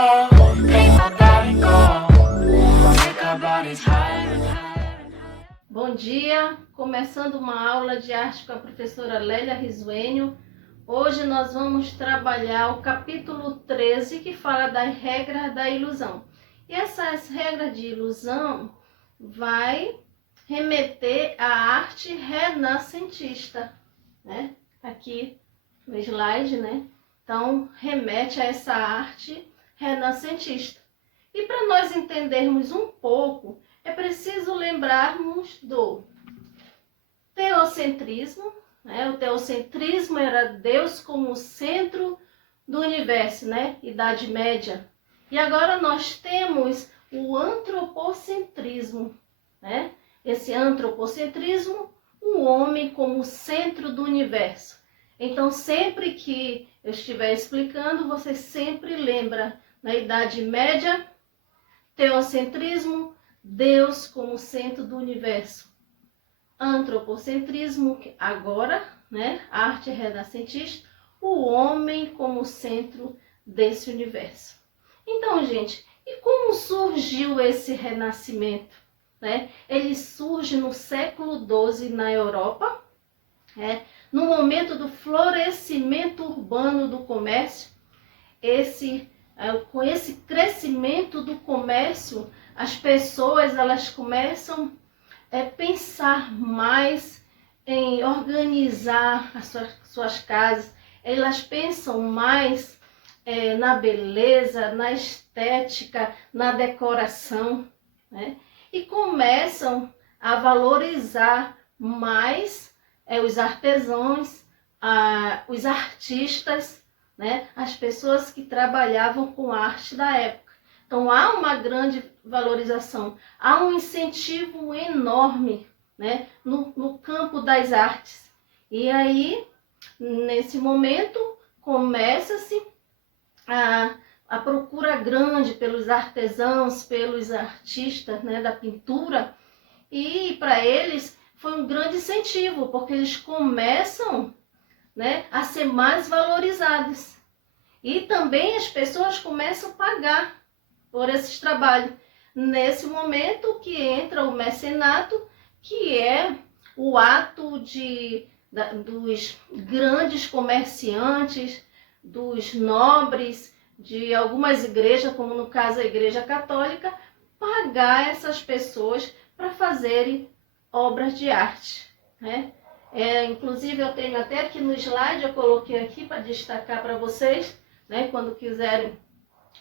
make my body go, make our bodies higher and higher and higher. Bom dia, começando uma aula de arte com a professora Lélia Risuênio. Hoje nós vamos trabalhar o capítulo 13, que fala das regras da ilusão. E essas regras de ilusão vai remeter à arte renascentista, né? Aqui no slide, né? Então, remete a essa arte renascentista. E para nós entendermos um pouco, é preciso lembrarmos do teocentrismo, né? O teocentrismo era Deus como centro do universo, né? Idade Média. E agora nós temos o antropocentrismo, né? Esse antropocentrismo, o homem como centro do universo. Então, sempre que eu estiver explicando, você sempre lembra, na Idade Média, teocentrismo, Deus como centro do universo. Antropocentrismo, agora, né, arte renascentista, o homem como centro desse universo. Então, gente, e como surgiu esse renascimento? Né? Ele surge no século XII na Europa, no momento do florescimento urbano do comércio. Com esse crescimento do comércio, as pessoas elas começam a pensar mais em organizar as suas casas, elas pensam mais na beleza, na estética, na decoração, né? E começam a valorizar mais os artesãos, os artistas, né? As pessoas que trabalhavam com arte da época. Então há uma grande valorização, há um incentivo enorme, né? no campo das artes. E aí, nesse momento, começa-se a procura grande pelos artesãos, pelos artistas, né, da pintura, e para eles foi um grande incentivo, porque eles começam, né, a ser mais valorizados. E também as pessoas começam a pagar por esses trabalhos. Nesse momento que entra o mecenato, que é o ato dos grandes comerciantes, dos nobres, de algumas igrejas, como no caso a Igreja Católica, pagar essas pessoas para fazerem obras de arte, né? Inclusive eu tenho até aqui no slide, eu coloquei aqui para destacar para vocês, né? Quando quiserem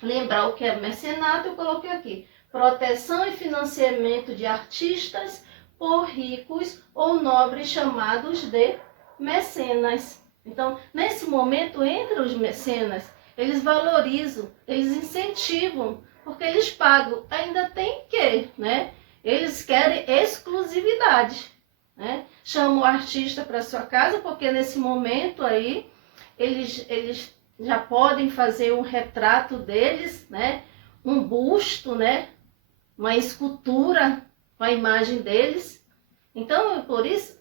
lembrar o que é mecenato, eu coloquei aqui: proteção e financiamento de artistas por ricos ou nobres chamados de mecenas. Então, nesse momento, entre os mecenas, eles valorizam, eles incentivam, porque eles pagam. Ainda tem que, né? Eles querem exclusividade, né? Chamam o artista para sua casa, porque nesse momento aí, eles já podem fazer um retrato deles, né? Um busto, né? Uma escultura com a imagem deles. Então, por isso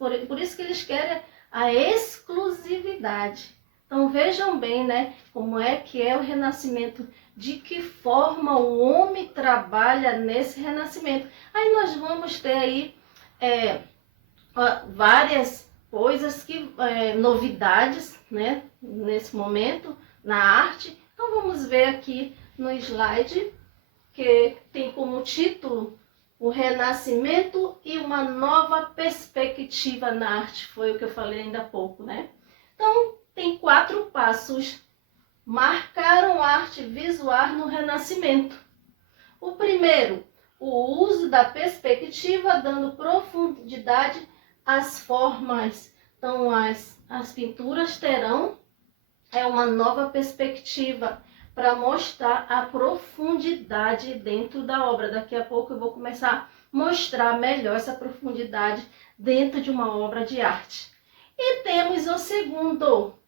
que eles querem a exclusividade. Então vejam bem, né, como é que é o renascimento, de que forma o homem trabalha nesse renascimento. Aí nós vamos ter aí várias coisas, novidades, né, nesse momento na arte. Então vamos ver aqui no slide, que tem como título o renascimento e uma nova perspectiva na arte. Foi o que eu falei ainda há pouco, né? Então, tem 4 passos. Marcaram a arte visual no renascimento. O primeiro, o uso da perspectiva, dando profundidade às formas. Então, as pinturas terão uma nova perspectiva para mostrar a profundidade dentro da obra. Daqui a pouco eu vou começar a mostrar melhor essa profundidade dentro de uma obra de arte. E temos o segundo,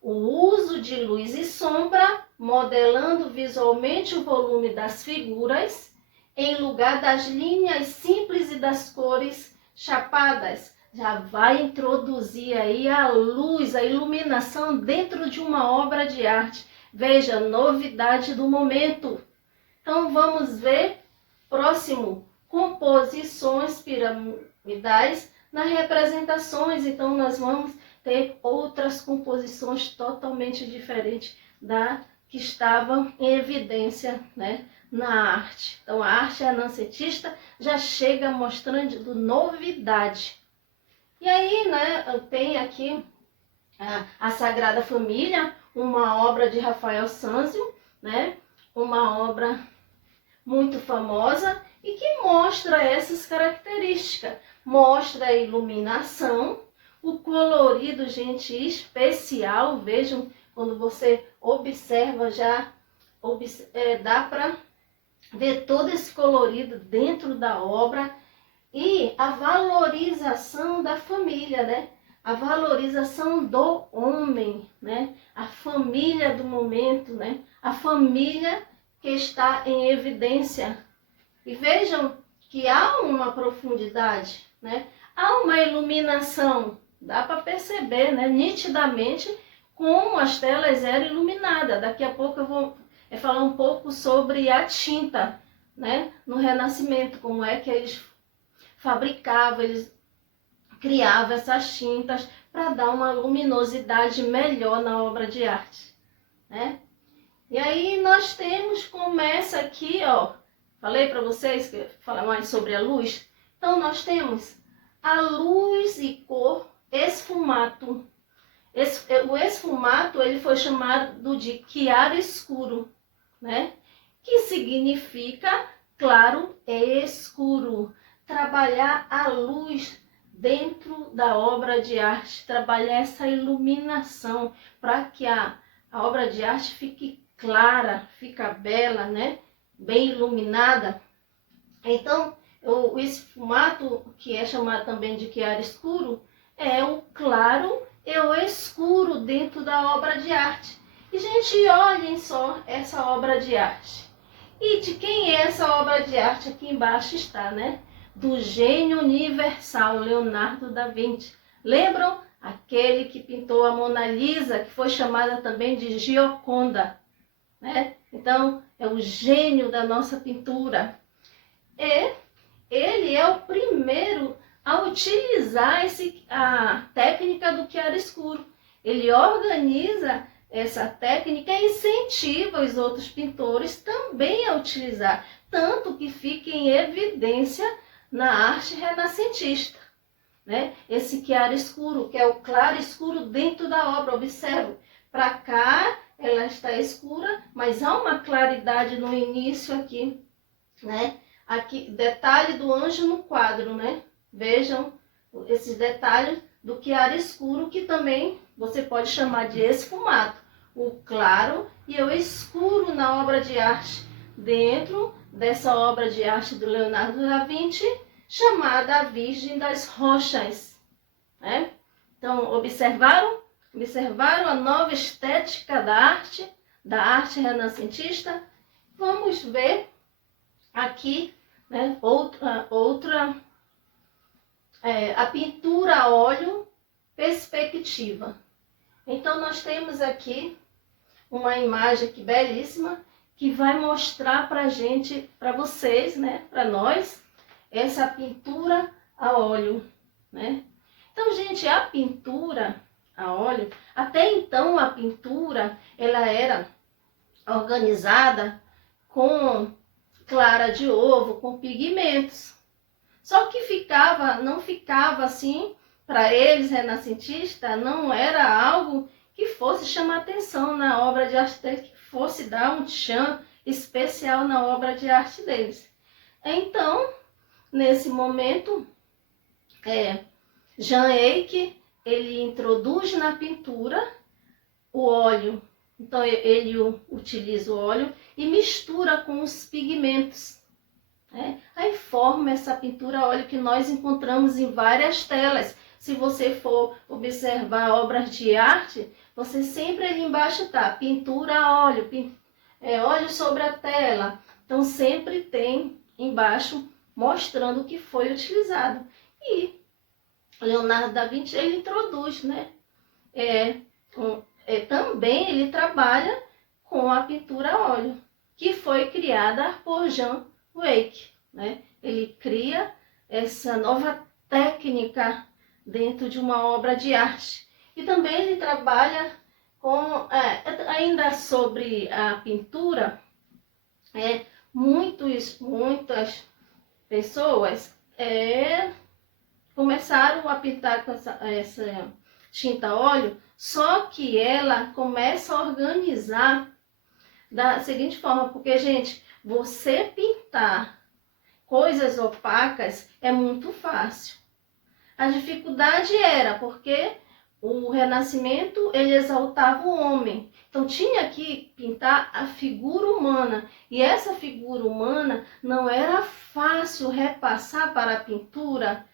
o uso de luz e sombra, modelando visualmente o volume das figuras, em lugar das linhas simples e das cores chapadas. Já vai introduzir aí a luz, a iluminação dentro de uma obra de arte. Veja, novidade do momento. Então vamos ver próximo, composições piramidais nas representações. Então nós vamos ter outras composições totalmente diferentes da que estavam em evidência, né, na arte. Então a arte renascentista já chega mostrando novidade. E aí, né, tem aqui a Sagrada Família, uma obra de Rafael Sanzio, né, uma obra muito famosa e que mostra essas características. Mostra a iluminação, o colorido, gente, especial. Vejam, quando você observa, dá para ver todo esse colorido dentro da obra. E a valorização da família, né? A valorização do homem, né? A família do momento, né? A família que está em evidência. E vejam que há uma profundidade, né? Há uma iluminação. Dá para perceber, né, nitidamente como as telas eram iluminadas. Daqui a pouco eu vou falar um pouco sobre a tinta, né, no Renascimento, como é que eles fabricavam, eles criavam essas tintas para dar uma luminosidade melhor na obra de arte, né? E aí nós temos, começa aqui, ó, falei para vocês que falar mais sobre a luz. Então nós temos a luz e cor esfumato. O esfumato, ele foi chamado de chiaro escuro, né? Que significa claro e escuro. Trabalhar a luz dentro da obra de arte, trabalhar essa iluminação para que a obra de arte fique clara, fica bela, né? Bem iluminada. Então, o esfumato, que é chamado também de chiaro escuro, é o claro e o escuro dentro da obra de arte. E, gente, olhem só essa obra de arte. E de quem é essa obra de arte? Aqui embaixo está, né? Do gênio universal, Leonardo da Vinci. Lembram? Aquele que pintou a Mona Lisa, que foi chamada também de Gioconda, né? Então, é o gênio da nossa pintura. E ele é o primeiro a utilizar a técnica do chiaro escuro. Ele organiza essa técnica e incentiva os outros pintores também a utilizar, tanto que fica em evidência na arte renascentista, né? Esse chiaro escuro, que é o claro escuro dentro da obra. Observe, para cá ela está escura, mas há uma claridade no início aqui, né? Aqui, detalhe do anjo no quadro, né? Vejam esses detalhes do chiaro escuro, que também você pode chamar de esfumato. O claro e o escuro na obra de arte, dentro dessa obra de arte do Leonardo da Vinci, chamada A Virgem das Rochas, né? Então, observaram? Observaram a nova estética da arte renascentista? Vamos ver aqui, né, a pintura a óleo perspectiva. Então nós temos aqui uma imagem aqui belíssima que vai mostrar para gente, para vocês, né, para nós, essa pintura a óleo, né? Então, gente, a pintura a óleo, até então a pintura ela era organizada com clara de ovo, com pigmentos. Só que não ficava assim, para eles renascentistas, não era algo que fosse chamar atenção na obra de arte deles, que fosse dar um tchan especial na obra de arte deles. Então, nesse momento, Jean Eck, ele introduz na pintura o óleo. Então, ele utiliza o óleo e mistura com os pigmentos, né? Aí forma essa pintura a óleo que nós encontramos em várias telas. Se você for observar obras de arte, você sempre ali embaixo tá pintura a óleo, óleo sobre a tela. Então sempre tem embaixo mostrando o que foi utilizado. E Leonardo da Vinci, ele introduz, né? Também ele trabalha com a pintura a óleo, que foi criada por Jan Wijk, né? Ele cria essa nova técnica dentro de uma obra de arte. E também ele trabalha com, ainda sobre a pintura, muitas pessoas começaram a pintar com essa tinta a óleo, só que ela começa a organizar da seguinte forma, porque, gente, você pintar coisas opacas é muito fácil. A dificuldade era porque o Renascimento, ele exaltava o homem. Então, tinha que pintar a figura humana. E essa figura humana não era fácil repassar para a pintura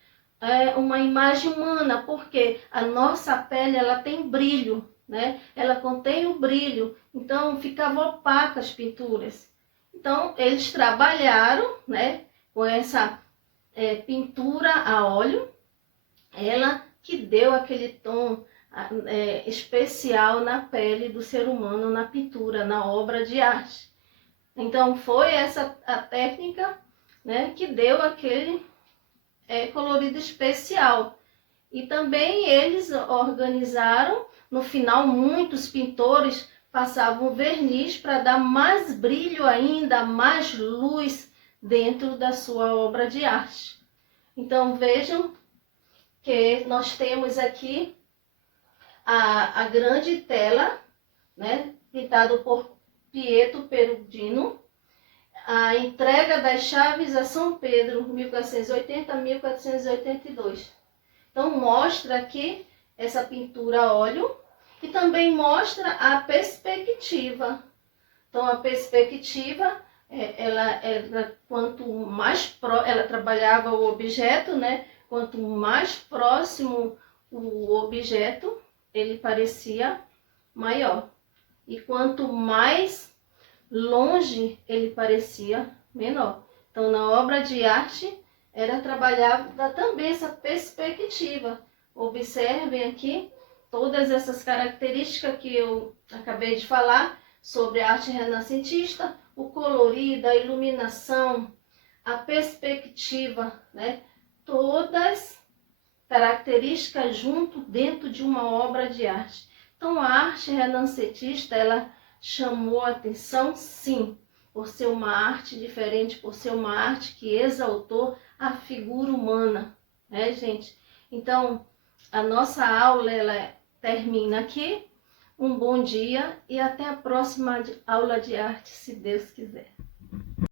uma imagem humana, porque a nossa pele, ela tem brilho, né? Ela contém o brilho, então ficava opaca as pinturas. Então, eles trabalharam, né, com essa pintura a óleo, ela que deu aquele tom especial na pele do ser humano, na pintura, na obra de arte. Então, foi essa a técnica, né, que deu aquele colorido especial. E também eles organizaram, no final, muitos pintores passavam verniz para dar mais brilho ainda, mais luz dentro da sua obra de arte. Então, vejam que nós temos aqui a grande tela, né, pintado por Pietro Perugino, a entrega das chaves a São Pedro, 1480-1482. Então, mostra aqui essa pintura a óleo e também mostra a perspectiva. Então, a perspectiva, quanto mais ela trabalhava o objeto, né? Quanto mais próximo o objeto, ele parecia maior. E quanto mais longe, ele parecia menor. Então, na obra de arte, era trabalhada também essa perspectiva. Observem aqui todas essas características que eu acabei de falar sobre a arte renascentista, o colorido, a iluminação, a perspectiva, né? Todas características junto dentro de uma obra de arte. Então, a arte renascentista, ela chamou a atenção, sim, por ser uma arte diferente, por ser uma arte que exaltou a figura humana, né, gente? Então, a nossa aula, ela termina aqui. Um bom dia e até a próxima aula de arte, se Deus quiser.